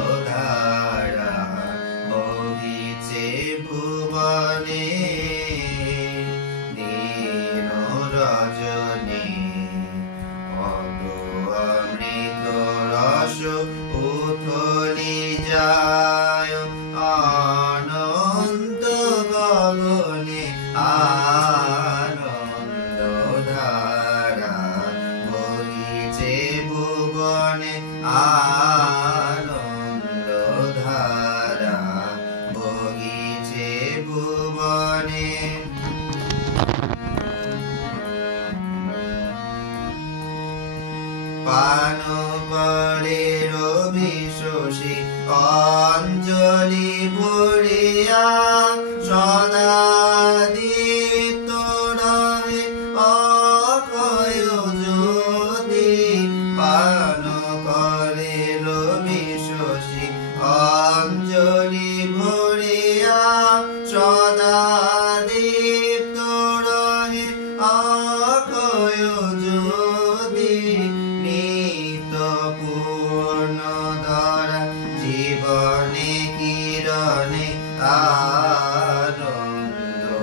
আনন্দধারা বহিছে ভুবনে দিন রজনী অমৃত রস উথলি যায় অনন্ত গগনে আনন্দধারা বহিছে ভুবনে আনন্দধারা বহিছে ভুবনে পান পরে রবি শশী অঞ্জলি ভরিয়া সদা দীপ্ত রহে অক্ষয় জ্যোতি পান করে রবি শশী অঞ্জলি ভরিয়া সদা দীপ্ত রহে অক্ষয় জ্যোতি নিত্য পূর্ণ ধরা জীবনে কিরণে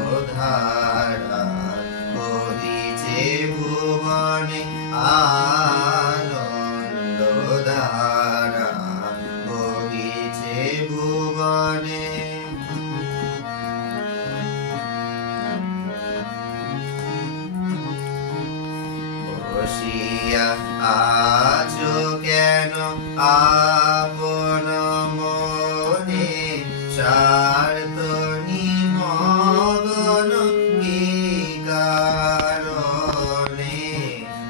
আনন্দধারা বহিছে ভুবনে আনন্দধারা বহিছে ভুবনে বসিয়া আছো কেন আপন মনে স্বার্থ নিমগ্ন কি কারণে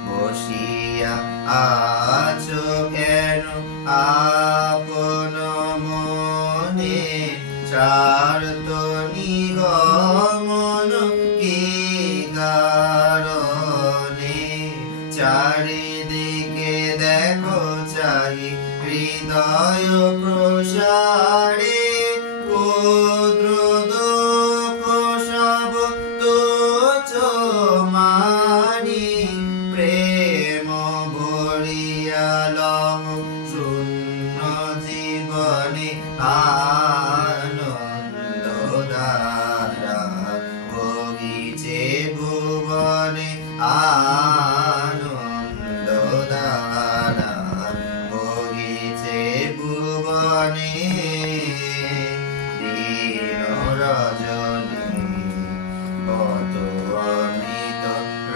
বসিয়া আছো কেন আপন মনে স্বার্থ নিগমন কি কারণে চারিদিকে দেখো চাই হৃদয় প্রসারে ক্ষুদ্র দুঃখ সব তুচ্ছ মানি প্রেম ভরিয়া লহ শূন্য জীবনে আনন্দধারা বহিছে ভুবনে আনন্দধারা বহিছে ভুবনে দিন রজনী কত অমৃত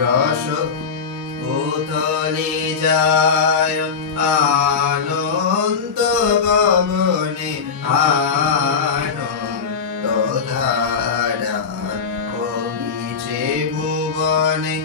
রস উথলি যায় আনন্ত গগনে আনন্দধারা বহিছে ভুবনে